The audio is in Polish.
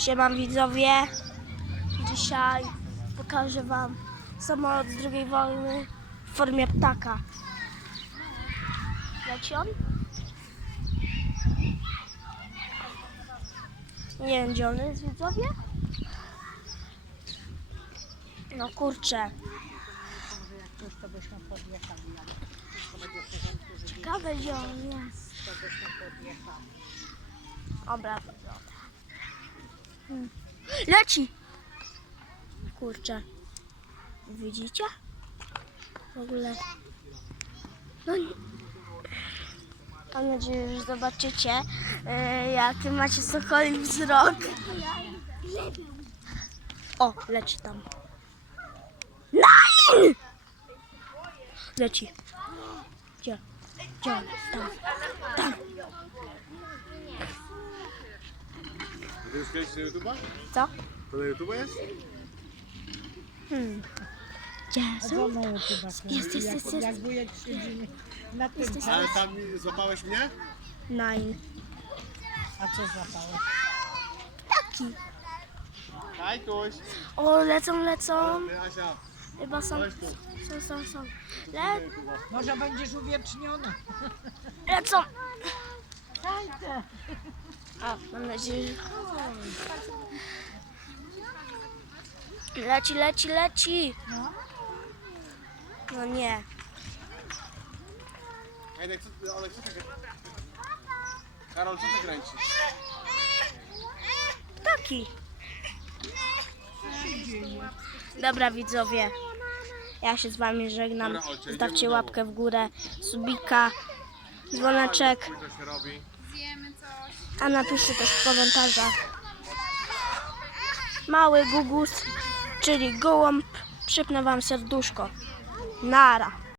Siema widzowie. Dzisiaj pokażę wam samolot z II wojny w formie ptaka. Leci on? Nie wiem gdzie on jest widzowie. No kurczę. Ciekawe gdzie on jest. Dobra, widzowie. Leci! Kurczę. Widzicie? W ogóle. No nie. Mam nadzieję, że zobaczycie, e, jaki macie sokoli wzrok. O, leci tam. Nine! Leci. Gdzie? Gdzie? Tam. Tam. To już kiedyś na YouTube'a? Co? To na YouTube jest? Hmm. Gdzie A są? co na YouTube? Jest, jest, jest, jak, jest. jak wujek siedzi na tym, Jest, jest. Ale tam złapałeś mnie? Nine. a co zapałeś? Taki. Kajtuś! O, lecą, lecą. Ty, Asia, Chyba są. chodź tu. Są, są, są. Le Może będziesz uwieczniona. lecą. A, mam nadzieję, że... Leci, leci, leci. No. Nie. Ejnek, co ty, Olek, co ty Karol, co ty kręcisz? Taki. Dobra widzowie. Ja się z wami żegnam. Dobra, Zostawcie do łapkę w górę, subika, dzwoneczek, a napiszcie też w komentarzach. Mały gugus, czyli gołąb, przypnę wam serduszko. Nara.